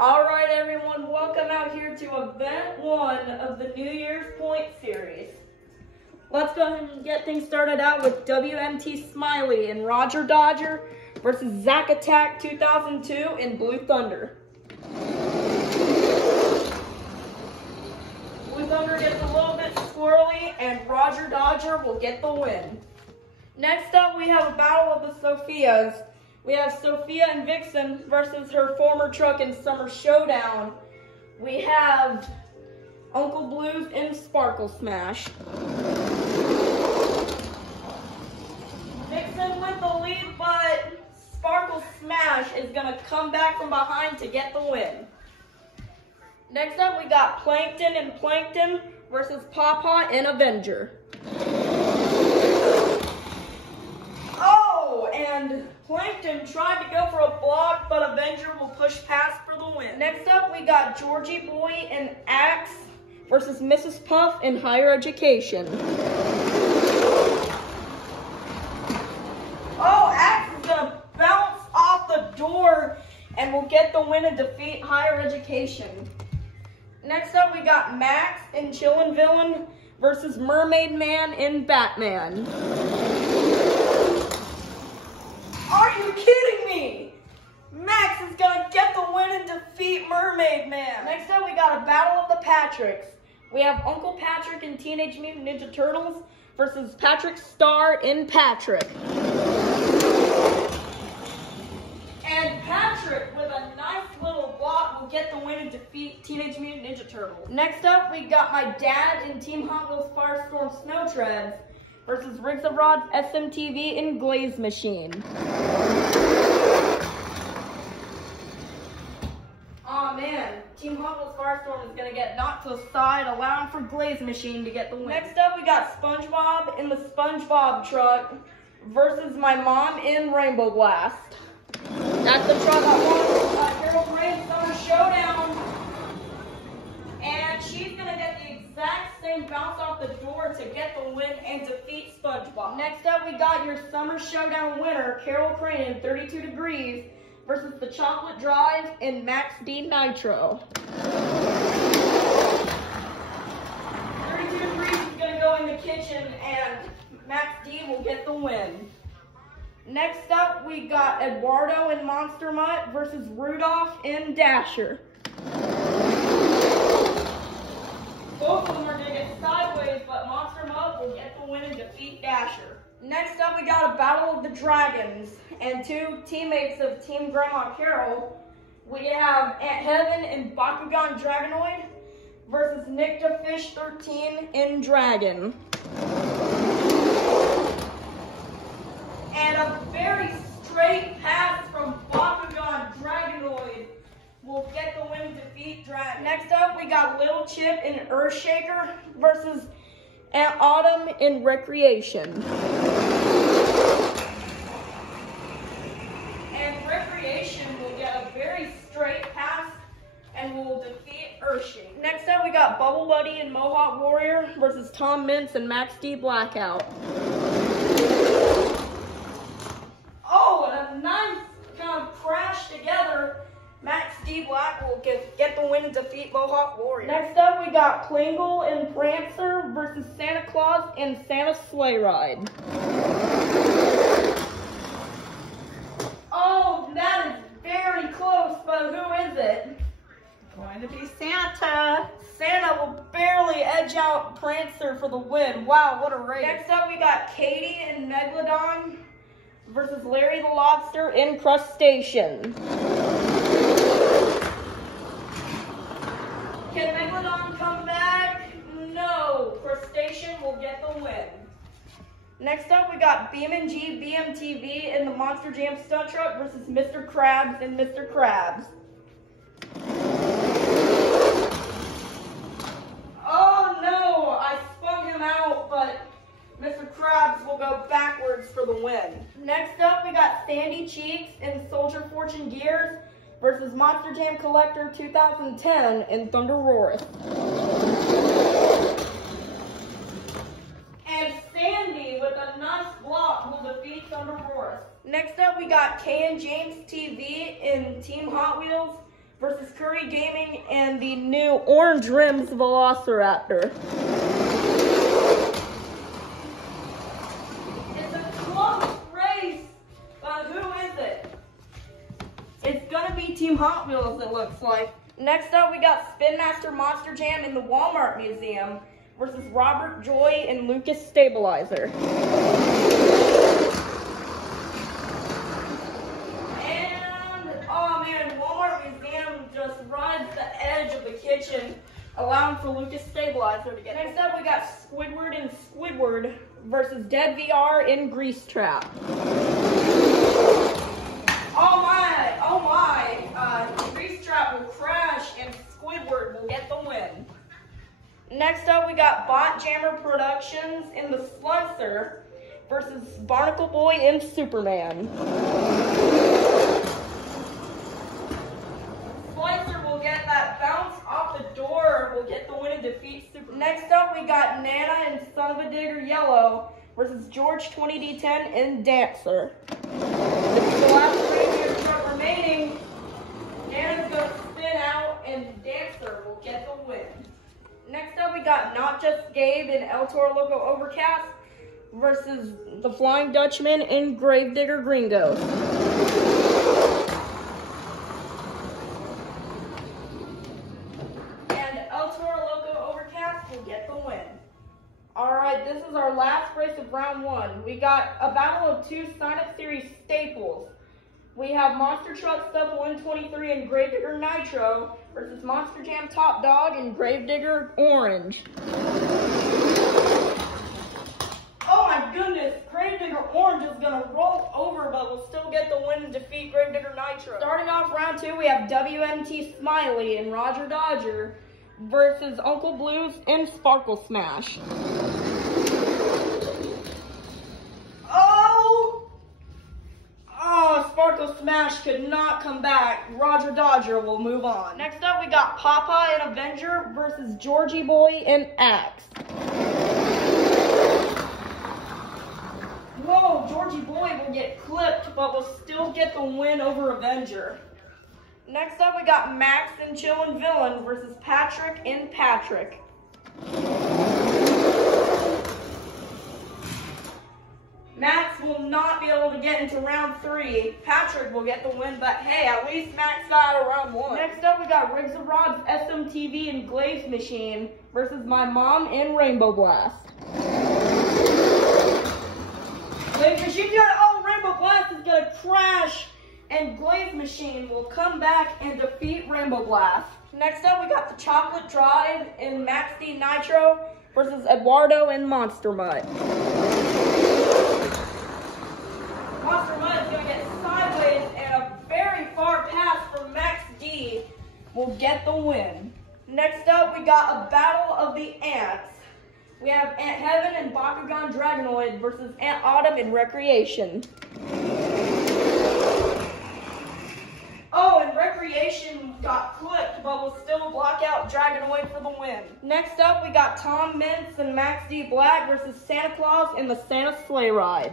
All right, everyone, welcome out here to event 1 of the New Year's Point series. Let's go ahead and get things started out with WMT Smiley and Roger Dodger versus Zack Attack 2002 in Blue Thunder. Blue Thunder gets a little bit squirrely and Roger Dodger will get the win. Next up, we have a battle of the Sophias. We have Sophia and Vixen versus her former truck in Summer Showdown. We have Uncle Blues and Sparkle Smash. Vixen with the lead, but Sparkle Smash is going to come back from behind to get the win. Next up, we got Plankton and Plankton versus Pawpaw and Avenger. Oh, and Plankton tried to go for a block, but Avenger will push past for the win. Next up, we got Georgie Boy and Axe versus Mrs. Puff in Higher Education. Oh, Axe is going to bounce off the door and will get the win and defeat Higher Education. Next up, we got Max and Chillin' Villain versus Mermaid Man in Batman. Are you kidding me? Max is going to get the win and defeat Mermaid Man. Next up, we got a battle of the Patricks. We have Uncle Patrick in Teenage Mutant Ninja Turtles versus Patrick Star in Patrick. And Patrick, with a nice little block, will get the win and defeat Teenage Mutant Ninja Turtles. Next up, we got my dad in Team Hot Wheels Firestorm Snow Treads versus Riggs of Rod's SMTV in Glaze Machine. Aw, man. Team Hot Wheels Firestorm is going to get knocked to the side, allowing for Glaze Machine to get the win. Next up, we got SpongeBob in the SpongeBob truck versus my mom in Rainbow Blast. That's the truck that won Carol Crane's Summer Showdown. And she's going to get the exact same bounce off the door to get the win and defeat SpongeBob. Next up, we got your Summer Showdown winner, Carol Crane in 32 Degrees versus the Chocolate Drive in Max D Nitro. 32 Degrees is going to go in the kitchen and Max D will get the win. Next up, we got Eduardo in Monster Mutt versus Rudolph in Dasher. Both of them are going to get sideways, but Monster Mutt will get the win and defeat Dasher. Next up, we got a battle of the Dragons and two teammates of Team Grandma Carol. We have Aunt Heaven in Bakugan Dragonoid versus Nick the Fish 13 in Dragon. And a very straight pass from Bakugan Dragonoid will get the win and defeat Dragon. Next up, we got Little Chip in Earthshaker versus Aunt Autumn in Recreation. And Recreation will get a very straight pass and will defeat Earthshaker. Next up, we got Bubble Buddy in Mohawk Warrior versus Tom Mintz and Max D Blackout. Oh, and a nice kind of crash together. Max D Black will get the win and defeat Mohawk Warrior. Next up, we got Plingle and Prancer versus Santa Claus and Santa's Sleigh Ride. Oh, that is very close, but who is it? Going to be Santa. Santa will barely edge out Prancer for the win. Wow, what a race. Next up, we got Katie and Megalodon versus Larry the Lobster in Crustacean. Can Megalodon come back? No. Crustacean will get the win. Next up, we got BeamNG BMTV in the Monster Jam Stunt Truck versus Mr. Krabs and Mr. Krabs. Oh no, I spun him out, but Mr. Krabs will go backwards for the win. Next up, we got Sandy Cheeks in Soldier Fortune Gears versus Monster Jam Collector 2010 in Thunder Roareth. And Sandy, with a nice block, will defeat Thunder Roareth. Next up, we got Kay and James TV in Team Hot Wheels versus Curry Gaming and the new Orange Rims Velociraptor. It's a close race, but who is it? It's gonna be Team Hot Wheels, it looks like. Next up, we got Spin Master Monster Jam in the Walmart Museum versus Robert Joy and Lucas Stabilizer. And, oh man, Walmart Museum just rides the edge of the kitchen, allowing for Lucas Stabilizer to get. Next up, we got Squidward and Squidward versus Dead VR in Grease Trap. Oh my, Grease Trap will crash and Squidward will get the win. Next up, we got Bot Jammer Productions in the Slicer versus Barnacle Boy and Superman. Slicer will get that bounce off the door, will get the win and defeat Superman. Next up, we got Nana and Son of a Digger Yellow versus George 20D10 and Dancer. This is the last race remaining. Nana's gonna spin out and Dancer will get the win. Next up, we got Not Just Gabe and El Toro Loco Overcast versus the Flying Dutchman and Gravedigger Gringo. And El Toro Loco Overcast will get the win. Alright, this is our last race of round one. We got a battle of two Sign-Up Series staples. We have Monster Truck Stuff 123 and Gravedigger Nitro versus Monster Jam Top Dog and Gravedigger Orange. Oh my goodness, Gravedigger Orange is going to roll over, but will still get the win and defeat Gravedigger Nitro. Starting off round two, we have WMT Smiley and Roger Dodger versus Uncle Blues and Sparkle Smash. Oh, Sparkle Smash could not come back. Roger Dodger will move on. Next up, we got Papa and Avenger versus Georgie Boy and Axe. Whoa, Georgie Boy will get clipped, but will still get the win over Avenger. Next up, we got Max and Chillin' Villain versus Patrick and Patrick. Max will not be able to get into round three. Patrick will get the win, but hey, at least Max got out of round one. Next up, we got Riggs of Rod's SMTV and Glaze Machine versus My Mom and Rainbow Blast. Glaze Machine, oh, Rainbow Blast is gonna crash, and Glaze Machine will come back and defeat Rainbow Blast. Next up, we got the Chocolate Drive and Max D Nitro versus Eduardo and Monster Mutt. Monster Mutt is going to get sideways, and a very far pass from Max D will get the win. Next up, we got a battle of the ants. We have Ant Heaven and Bakugan Dragonoid versus Ant Autumn in Recreation. Oh, and Recreation got clipped, but will still block out Dragonoid for the win. Next up, we got Tom Mintz and Max D Black versus Santa Claus in the Santa Sleigh Ride.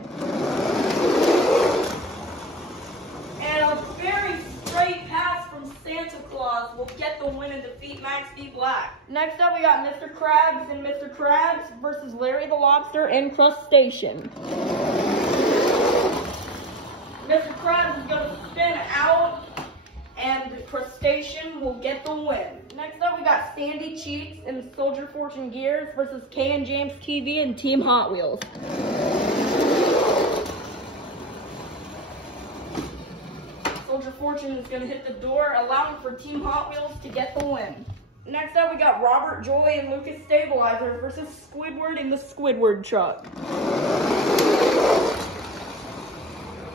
And a very straight pass from Santa Claus will get the win and defeat Max D Black. Next up, we got Mr. Krabs and Mr. Krabs versus Larry the Lobster and Crustacean. Mr. Krabs is going to spin out, and Crustacean will get the win. Next up, we got Sandy Cheeks and Soldier Fortune Gears versus Kay and James TV and Team Hot Wheels. Soldier Fortune is going to hit the door, allowing for Team Hot Wheels to get the win. Next up, we got Robert Joy and Lucas Stabilizer versus Squidward in the Squidward truck.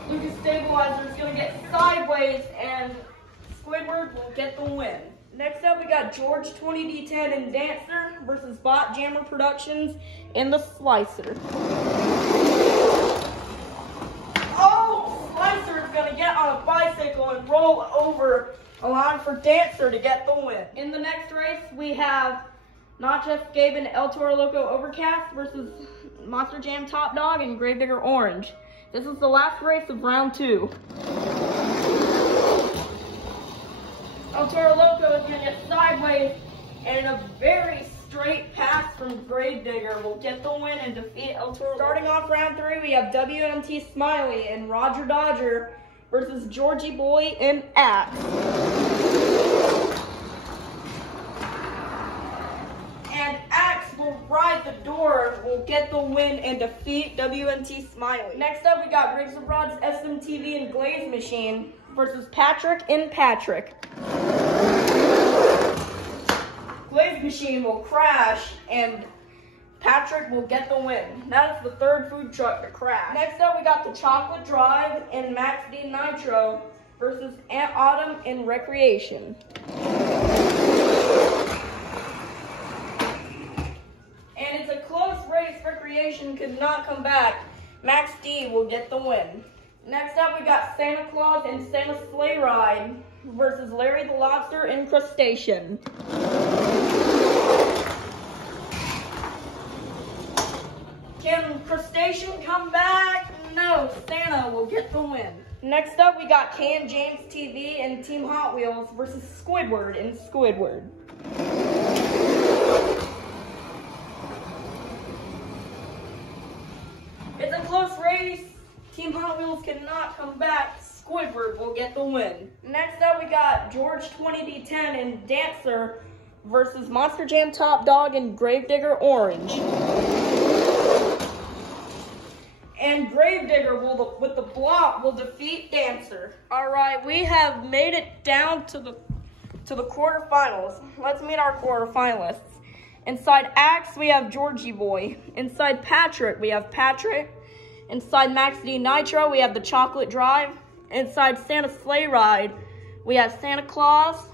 Lucas Stabilizer is going to get sideways, and Squidward will get the win. Next up, we got George 20D10 and Dancer versus Bot Jammer Productions in the Slicer. Oh, Slicer is going to get on a bicycle and roll over, allowing for Dancer to get the win. In the next race, we have Not Just Gabe and El Toro Loco Overcast versus Monster Jam Top Dog and Gravedigger Orange. This is the last race of round two. El Toro Loco is going to get sideways, and a very straight pass from Gravedigger will get the win and defeat El Toro. Starting off round 3, we have WMT Smiley and Roger Dodger versus Georgie Boy and Axe. And Axe will ride the door, will get the win and defeat WMT Smiley. Next up, we got Riggs and Rod's SMTV and Glaze Machine versus Patrick and Patrick. Glaze Machine will crash and Patrick will get the win. That is the third food truck to crash. Next up, we got the Chocolate Drive and Max D Nitro versus Aunt Autumn in Recreation. And it's a close race. Recreation could not come back. Max D will get the win. Next up, we got Santa Claus and Santa Sleigh Ride versus Larry the Lobster in Crustacean. Can Crustacean come back? No, Santa will get the win. Next up, we got Can James TV and Team Hot Wheels versus Squidward in Squidward. It's a close race. Team Hot Wheels cannot come back. Squidward will get the win. Next up, we got George 20D10 and Dancer versus Monster Jam Top Dog and Gravedigger Orange. And Gravedigger will, with the block, will defeat Dancer. All right, we have made it down to the quarterfinals. Let's meet our quarterfinalists. Inside Axe, we have Georgie Boy. Inside Patrick, we have Patrick. Inside Max D Nitro, we have the Chocolate Drive. Inside Santa Sleigh Ride, we have Santa Claus.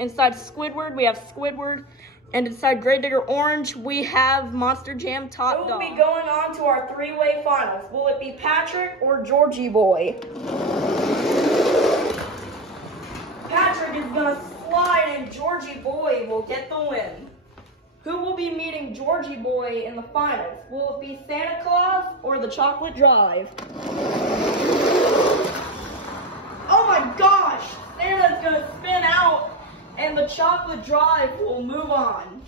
Inside Squidward, we have Squidward. And inside Gravedigger Orange, we have Monster Jam Top Dog. We'll be going on to our three-way finals. Will it be Patrick or Georgie Boy? Patrick is going to slide and Georgie Boy will get the win. Who will be meeting Georgie Boy in the finals? Will it be Santa Claus or the Chocolate Drive? Oh my gosh! Santa's gonna spin out and the Chocolate Drive will move on.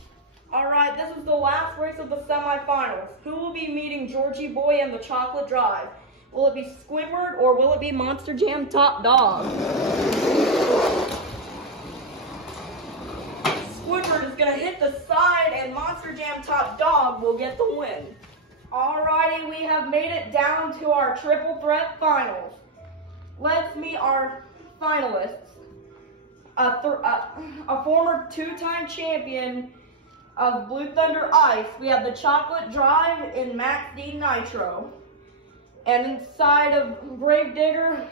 Alright, this is the last race of the semifinals. Who will be meeting Georgie Boy and the Chocolate Drive? Will it be Squidward or will it be Monster Jam Top Dog? Squidward is gonna hit the side and Monster Jam Top Dog will get the win. Alrighty, we have made it down to our triple threat finals. Let's meet our finalists. A former two-time champion of Blue Thunder Ice. We have the Chocolate Drive in Max D Nitro. And inside of Gravedigger,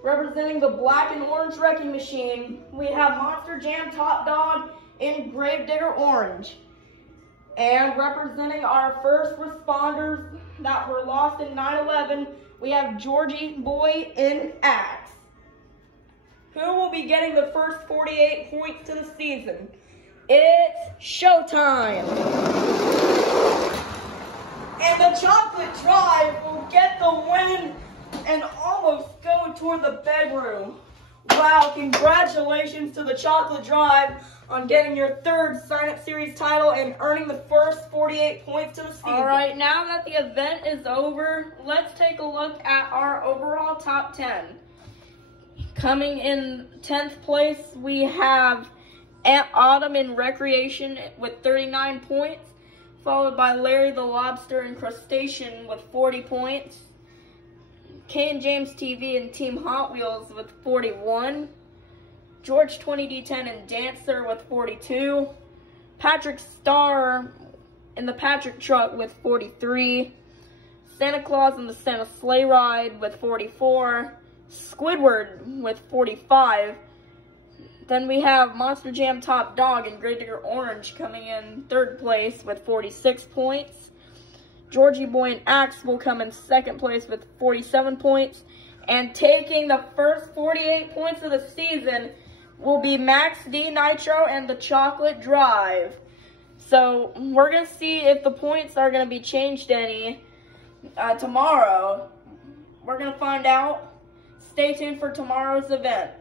representing the Black and Orange Wrecking Machine, we have Monster Jam Top Dog in Gravedigger Orange. And representing our first responders that were lost in 9/11, we have Georgie Boy in Axe. Who will be getting the first 48 points to the season? It's showtime! And the Chocolate Drive will get the win and almost go toward the bedroom. Wow, congratulations to the Chocolate Drive on getting your third Sign-Up Series title and earning the first 48 points to the season. All right, now that the event is over, let's take a look at our overall top 10. Coming in 10th place, we have Aunt Autumn in Recreation with 39 points, followed by Larry the Lobster in Crustacean with 40 points. Can James TV and Team Hot Wheels with 41. George 20D10 and Dancer with 42. Patrick Star in the Patrick Truck with 43. Santa Claus in the Santa Sleigh Ride with 44. Squidward with 45. Then we have Monster Jam Top Dog and Gravedigger Orange coming in 3rd place with 46 points. Georgie Boy and Axe will come in 2nd place with 47 points. And taking the first 48 points of the season will be Max D Nitro and the Chocolate Drive. So we're going to see if the points are going to be changed any tomorrow. We're going to find out. Stay tuned for tomorrow's event.